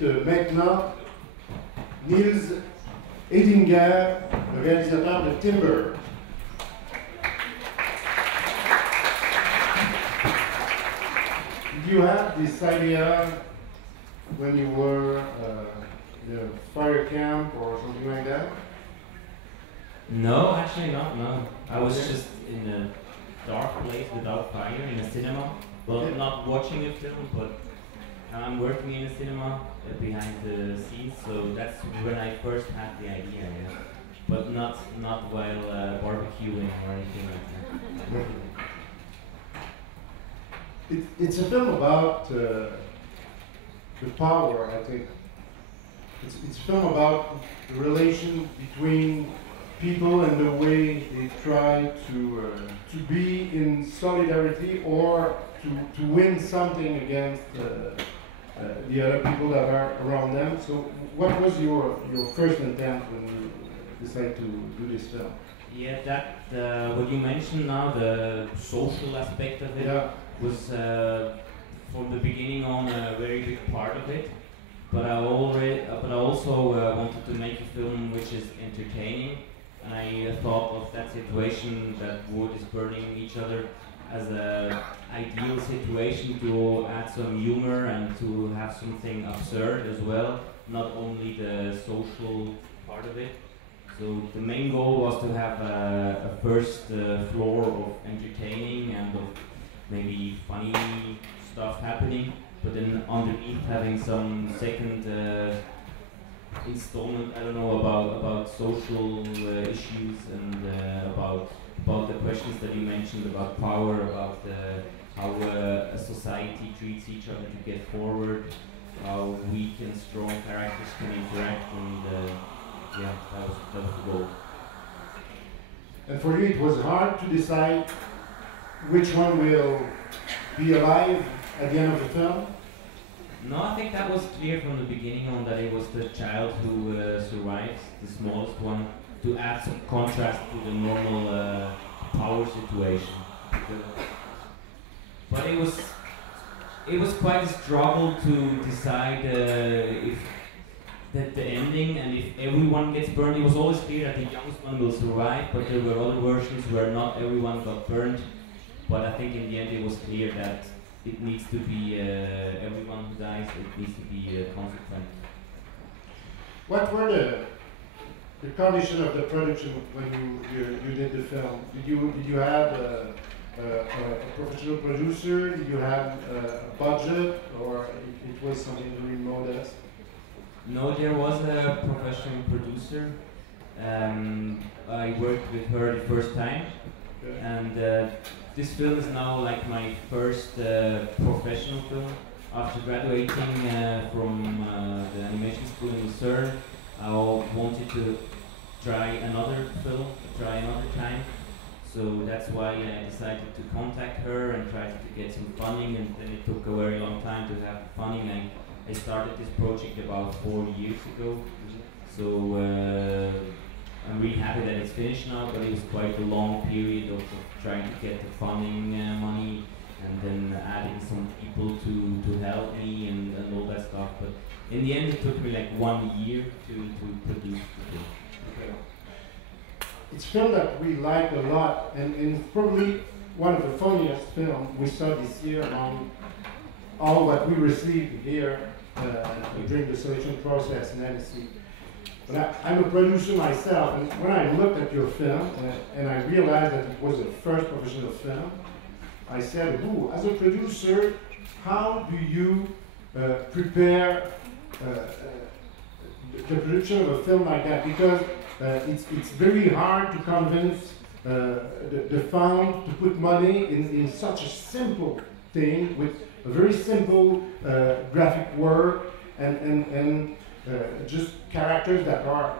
j'invite maintenant Nils Hedinger, le réalisateur de Timber. Did you have this idea when you were in a fire camp or something like that? No, actually not, no. I was just in a dark place without fire in a cinema. Well, not watching a film, but I'm working in a cinema behind the scenes, so that's when I first had the idea, yeah. But not while barbecuing or anything like that. It's a film about the power, I think. It's a film about the relation between people and the way they try to be in solidarity or to win something against the other people that are around them. So what was your first intent when you decided to do this film? Yeah, that what you mentioned now, the social aspect of it, was from the beginning on a very big part of it. But I also wanted to make a film which is entertaining, and I thought of that situation that wood is burning each other as an ideal situation to add some humor and to have something absurd as well, not only the social part of it. So the main goal was to have a first floor of entertaining and of maybe funny stuff happening, but then underneath having some second installment, I don't know, about social issues and about the questions that you mentioned about power, about how a society treats each other to get forward, how weak and strong characters can interact, and yeah, that was the goal. And for you, it was hard to decide which one will be alive at the end of the film? No, I think that was clear from the beginning on, that it was the child who survives, the smallest one, to add some contrast to the normal power situation. But it was quite a struggle to decide if the ending, and if everyone gets burned. It was always clear that the youngest one will survive, but there were other versions where not everyone got burned. But I think in the end it was clear that it needs to be everyone who dies. It needs to be consequent. What were the condition of the production when you did the film? Did you have a professional producer? Did you have a budget, or it was something very modest? No, there was a professional producer. I worked with her the first time, and this film is now like my first professional film. After graduating from the animation school in Lucerne, I wanted to try another film, try another time. So that's why I decided to contact her and try to get some funding, and then it took a very long time to have the funding. I started this project about 4 years ago, so I'm really happy that it's finished now, but it was quite a long period of trying to get the funding money, and then adding some people to help me and all that stuff. But in the end it took me like 1 year to produce the film. Okay. It's a film that we like a lot, and it's probably one of the funniest films we saw this year among all what we received here during the selection process in NSC. But I'm a producer myself, and when I looked at your film and I realized that it was a first professional film, I said, "Ooh, as a producer, how do you prepare the production of a film like that?" Because it's very hard to convince the fund to put money in such a simple thing with a very simple graphic work and just characters that are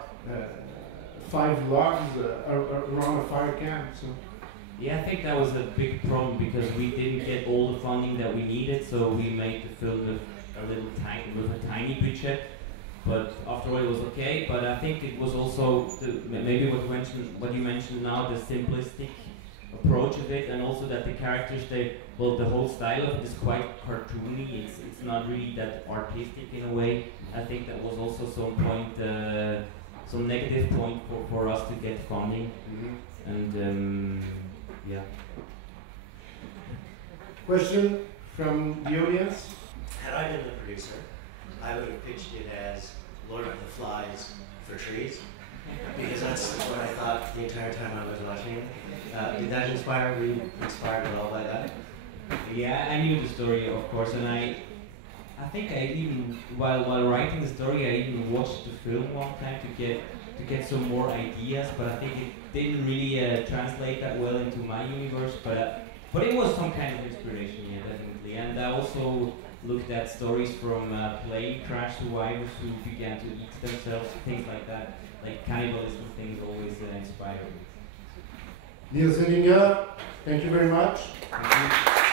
5 logs around a fire camp. So. Yeah, I think that was a big problem because we didn't get all the funding that we needed, so we made the film with a tiny budget. But after all, it was okay. But I think it was also maybe what you mentioned now, the simplistic approach of it, and also that the characters, well, the whole style of it is quite cartoony. It's not really that artistic in a way. I think that was also some negative point for us to get funding, and yeah. Question from the audience? Had I been the producer, I would have pitched it as Lord of the Flies for trees, because that's what I thought the entire time I was watching it. Did that were you inspired at all by that? Yeah, I knew the story, of course, and I think I even, while writing the story, I even watched the film one time to get some more ideas, but I think it didn't really translate that well into my universe, but it was some kind of inspiration, yeah, definitely. And I also looked at stories from plane crash survivors who began to eat themselves, things like that. Like cannibalism things always inspire me. Nils Hedinger, thank you very much. Thank you.